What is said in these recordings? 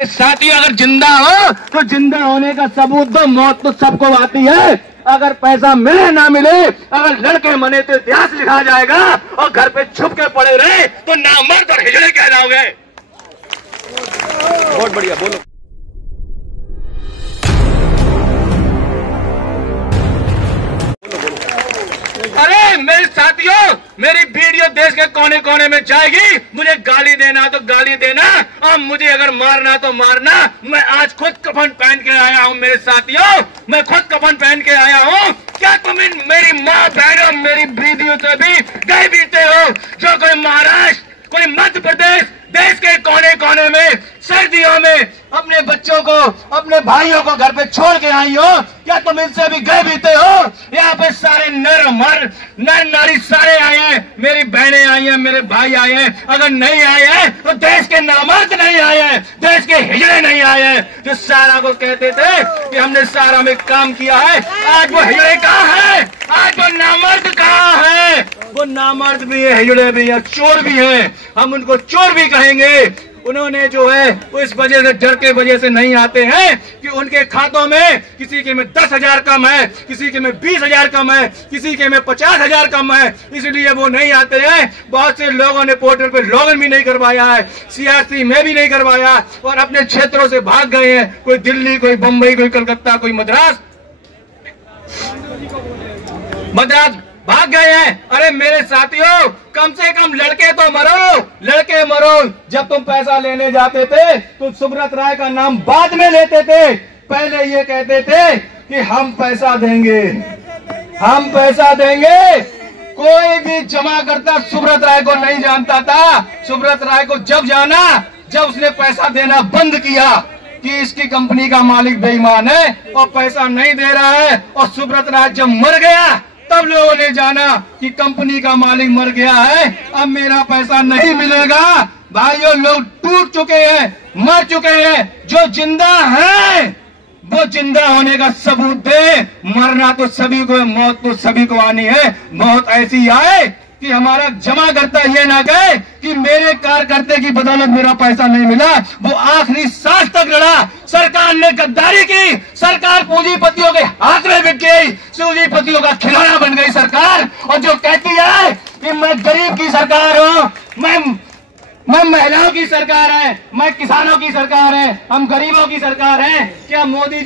साथी अगर जिंदा हो तो जिंदा होने का सबूत दो। मौत तो सबको आती है, अगर पैसा मिले ना मिले, अगर लड़के मने तो इतिहास लिखा जाएगा और घर पे छुप के पड़े रहे तो नामर्द और हिजड़े कहलाओगे। बहुत बढ़िया, बोलो। अरे मेरे साथियों, मेरी वीडियो देश के कोने कोने में जाएगी। मुझे गाली देना तो गाली देना, और मुझे अगर मारना तो मारना। मैं आज खुद कफन पहन के आया हूँ मेरे साथियों, मैं खुद कफन पहन के आया हूँ। क्या तुम मेरी माँ बहनों, मेरी बीवियों से भी गए बीते हो? जो कोई महाराष्ट्र, कोई मध्य प्रदेश, देश के कोने कोने में सर्दियों में अपने बच्चों को, अपने भाइयों को घर पे छोड़ के आई हो, क्या तुम इनसे भी गए बीते हो? यहाँ पे सारे नर नारी सारे आए हैं, मेरी बहनें आई हैं, मेरे भाई आए हैं। अगर नहीं आए हैं तो देश के नामर्द नहीं आए हैं, देश के हिजड़े नहीं आए हैं। जो सारा को कहते थे कि हमने सारा में काम किया है, आज वो हिजड़े कहाँ है? आज वो नामर्द कहाँ है? वो नामर्द भी है, हिजड़े भी है, चोर भी है। हम उनको चोर भी कहेंगे। उन्होंने जो है वो इस वजह से, डर के वजह से नहीं आते हैं कि उनके खातों में किसी के में 10,000 कम है, किसी के में 20,000 कम है, किसी के में 50,000 कम है, इसलिए वो नहीं आते हैं। बहुत से लोगों ने पोर्टल पे लॉगिन भी नहीं करवाया है, सीआरसी में भी नहीं करवाया, और अपने क्षेत्रों से भाग गए हैं। कोई दिल्ली, कोई बंबई, कोई कलकत्ता, कोई मद्रास भाग गए हैं। अरे मेरे साथियों, कम से कम लड़के तो मरो, लड़के मरो। जब तुम पैसा लेने जाते थे तो सुब्रत राय का नाम बाद में लेते थे, पहले ये कहते थे कि हम पैसा देंगे, हम पैसा देंगे। कोई भी जमा करता सुब्रत राय को नहीं जानता था। सुब्रत राय को जब जाना, जब उसने पैसा देना बंद किया कि इसकी कंपनी का मालिक बेईमान है और पैसा नहीं दे रहा है, और सुब्रत राय जब मर गया तब लोगों ने जाना कि कंपनी का मालिक मर गया है, अब मेरा पैसा नहीं मिलेगा। भाइयों, लोग टूट चुके हैं, मर चुके हैं। जो जिंदा है वो जिंदा होने का सबूत दे। मरना तो सभी को है, मौत तो सभी को आनी है। मौत ऐसी आए कि हमारा जमा करता ये ना कहे कि मेरे कार्यकर्ते की बदौलत मेरा पैसा नहीं मिला। वो आखिरी सांस तक लड़ा। सरकार ने गद्दारी की, सरकार पूंजीपतियों के हाथ में बिक गई, पूंजीपतियों का खिलौना बन गई सरकार। और जो कहती है कि मैं गरीब की सरकार हूँ, मैं महिलाओं की सरकार है, मैं किसानों की सरकार है, हम गरीबों की सरकार है। क्या मोदी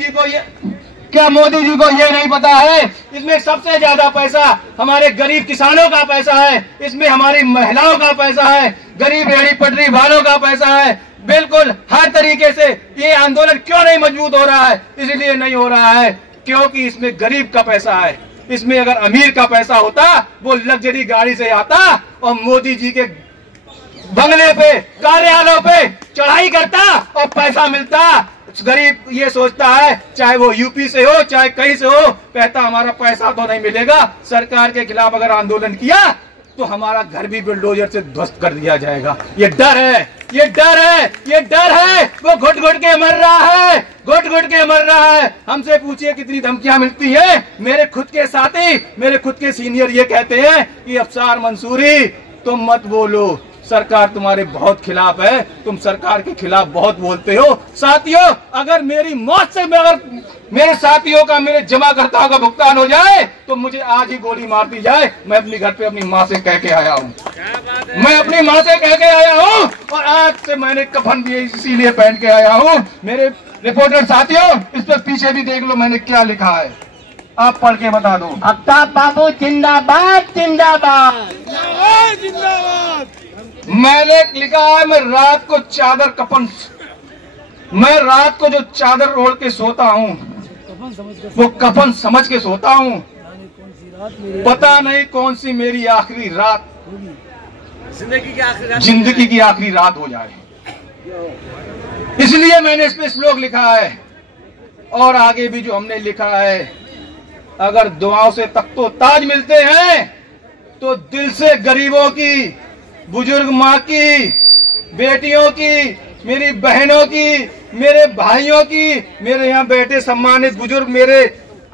जी को ये नहीं पता है? इसमें सबसे ज्यादा पैसा हमारे गरीब किसानों का पैसा है, इसमें हमारी महिलाओं का पैसा है, गरीब रेहड़ी पटरी वालों का पैसा है। बिल्कुल हर तरीके से ये आंदोलन क्यों नहीं मजबूत हो रहा है? इसलिए नहीं हो रहा है क्योंकि इसमें गरीब का पैसा है। इसमें अगर अमीर का पैसा होता वो लग्जरी गाड़ी से आता और मोदी जी के बंगले पे, कार्यालयों पे चढ़ाई करता और पैसा मिलता। गरीब ये सोचता है, चाहे वो यूपी से हो, चाहे कहीं से हो, कहता हमारा पैसा तो नहीं मिलेगा। सरकार के खिलाफ अगर आंदोलन किया तो हमारा घर भी बुलडोजर से ध्वस्त कर दिया जाएगा। ये डर है, ये डर है, ये डर है। वो घुट घुट के मर रहा है, घुट घुट के मर रहा है। हमसे पूछिए कितनी धमकियां मिलती है। मेरे खुद के साथी, मेरे खुद के सीनियर ये कहते हैं कि अफसार मंसूरी तुम मत बोलो, सरकार तुम्हारे बहुत खिलाफ है, तुम सरकार के खिलाफ बहुत बोलते हो। साथियों, अगर मेरी मौत से अगर मेरे साथियों का, मेरे जमाकर्ताओं का भुगतान हो जाए तो मुझे आज ही गोली मार दी जाए। मैं अपने घर पे अपनी माँ से कह के आया हूँ, मैं अपनी माँ से कह के आया हूँ, और आज से मैंने कफन भी इसीलिए पहन के आया हूँ। मेरे रिपोर्टर साथियों, इस पर पीछे भी देख लो मैंने क्या लिखा है, आप पढ़ के बता दो। आफ्ताब बाबू जिंदाबाद, जिंदाबाद, जिंदाबाद। मैंने लिखा है, मैं रात को जो चादर ओढ़ के सोता हूँ वो कफन समझ के सोता हूँ। पता नहीं कौन सी मेरी आखिरी रात, जिंदगी की आखिरी रात हो जाए, इसलिए मैंने इस पे श्लोक लिखा है। और आगे भी जो हमने लिखा है, अगर दुआओं से तख्तो ताज मिलते हैं तो दिल से गरीबों की, बुजुर्ग माँ की, बेटियों की, मेरी बहनों की, मेरे भाइयों की, मेरे यहाँ बैठे सम्मानित बुजुर्ग, मेरे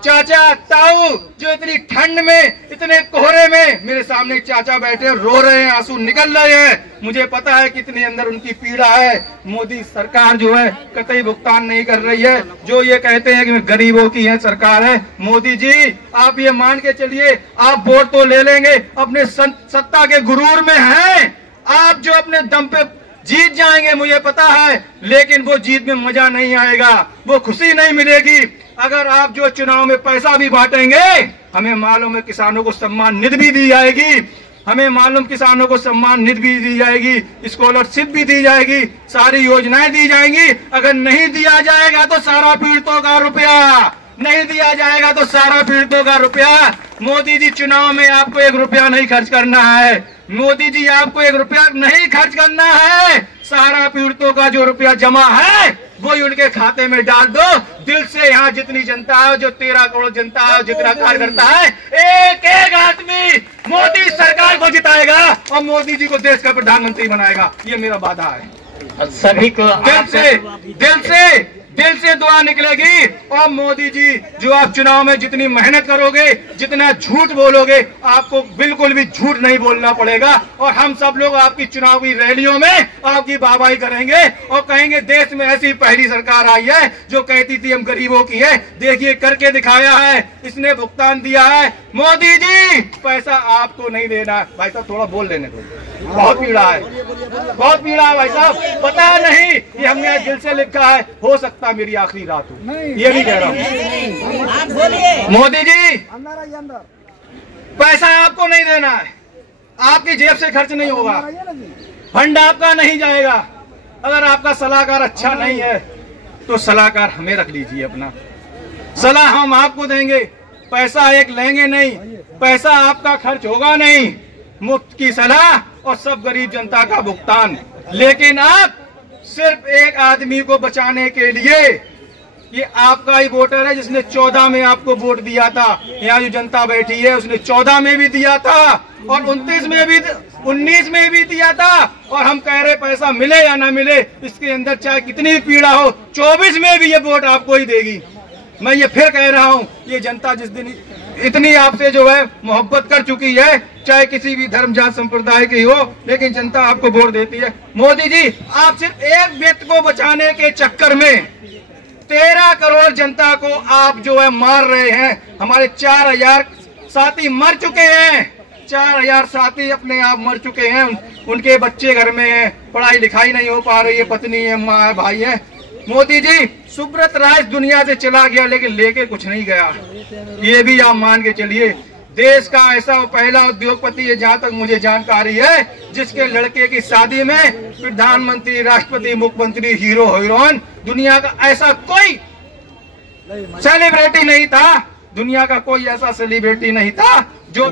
चाचा ताऊ जो इतनी ठंड में इतने कोहरे में मेरे सामने चाचा बैठे रो रहे हैं, आंसू निकल रहे हैं, मुझे पता है कितने अंदर उनकी पीड़ा है। मोदी सरकार जो है कतई भुगतान नहीं कर रही है। जो ये कहते हैं कि गरीबों की है सरकार है, मोदी जी आप ये मान के चलिए आप वोट तो ले लेंगे, अपने सत्ता के गुरूर में हैं आप, जो अपने दम पे जीत जाएंगे मुझे पता है, लेकिन वो जीत में मजा नहीं आएगा, वो खुशी नहीं मिलेगी। अगर आप जो चुनाव में पैसा भी बांटेंगे, हमें मालूम है किसानों को सम्मान निधि भी दी जाएगी, हमें मालूम किसानों को सम्मान निधि भी दी जाएगी, स्कॉलरशिप भी दी जाएगी, सारी योजनाएं दी जाएंगी। अगर नहीं दिया जाएगा तो सारा पीड़ितों का रुपया, नहीं दिया जाएगा तो सारा पीड़ितों का रुपया। मोदी जी चुनाव में आपको 1 रुपया नहीं खर्च करना है, मोदी जी आपको 1 रुपया नहीं खर्च करना है, सारा पीड़ितों का जो रुपया जमा है वही उनके खाते में डाल दो। दिल से यहाँ जितनी जनता है, जो 13 करोड़ जनता है, जितना कार्यकर्ता है, एक एक आदमी मोदी सरकार को जिताएगा और मोदी जी को देश का प्रधानमंत्री बनाएगा, ये मेरा वादा है। सभी को दिल से दुआ निकलेगी। और मोदी जी जो आप चुनाव में जितनी मेहनत करोगे, जितना झूठ बोलोगे, आपको बिल्कुल भी झूठ नहीं बोलना पड़ेगा। और हम सब लोग आपकी चुनावी रैलियों में आपकी वाहवाही करेंगे और कहेंगे देश में ऐसी पहली सरकार आई है जो कहती थी हम गरीबों की है, देखिए करके दिखाया है, इसने भुगतान दिया है। मोदी जी पैसा आपको नहीं देना। भाई साहब थोड़ा बोल लेने दो, बहुत पीड़ा है, बहुत पीड़ा है भाई साहब, पता नहीं ये हमने दिल से लिखा है, हो सकता मेरी आखिरी रात हो, ये नहीं कह रहा हूँ। मोदी जी पैसा आपको नहीं देना है, आपकी जेब से खर्च नहीं होगा, फंड आपका नहीं जाएगा। अगर आपका सलाहकार अच्छा नहीं है तो सलाहकार हमें रख लीजिए अपना, सलाह हम आपको देंगे, पैसा एक लेंगे नहीं, पैसा आपका खर्च होगा नहीं, मुफ्त की सलाह और सब गरीब जनता का भुगतान। लेकिन आप सिर्फ एक आदमी को बचाने के लिए, ये आपका ही वोटर है जिसने 14 में आपको वोट दिया था, यहाँ जो जनता बैठी है उसने 14 में भी दिया था और 29 में भी 19 में भी दिया था। और हम कह रहे पैसा मिले या ना मिले, इसके अंदर चाहे कितनी भी पीड़ा हो, 24 में भी ये वोट आपको ही देगी। मैं ये फिर कह रहा हूँ, ये जनता जिस दिन इतनी आपसे जो है मोहब्बत कर चुकी है, चाहे किसी भी धर्म जात संप्रदाय की हो, लेकिन जनता आपको वोट देती है। मोदी जी आप सिर्फ एक व्यक्ति को बचाने के चक्कर में 13 करोड़ जनता को आप जो है मार रहे हैं। हमारे 4000 साथी मर चुके हैं, 4000 साथी अपने आप मर चुके हैं, उनके बच्चे घर में हैं, पढ़ाई लिखाई नहीं हो पा रही है, पत्नी है, माँ है, भाई है। मोदी जी सुब्रत राय दुनिया से चला गया लेकिन लेके कुछ नहीं गया, ये भी आप मान के चलिए। देश का ऐसा पहला उद्योगपति है जहां तक मुझे जानकारी है, जिसके लड़के की शादी में प्रधानमंत्री, राष्ट्रपति, मुख्यमंत्री, हीरो हीरोइन, दुनिया का ऐसा कोई सेलिब्रिटी नहीं था, दुनिया का कोई ऐसा सेलिब्रिटी नहीं था जो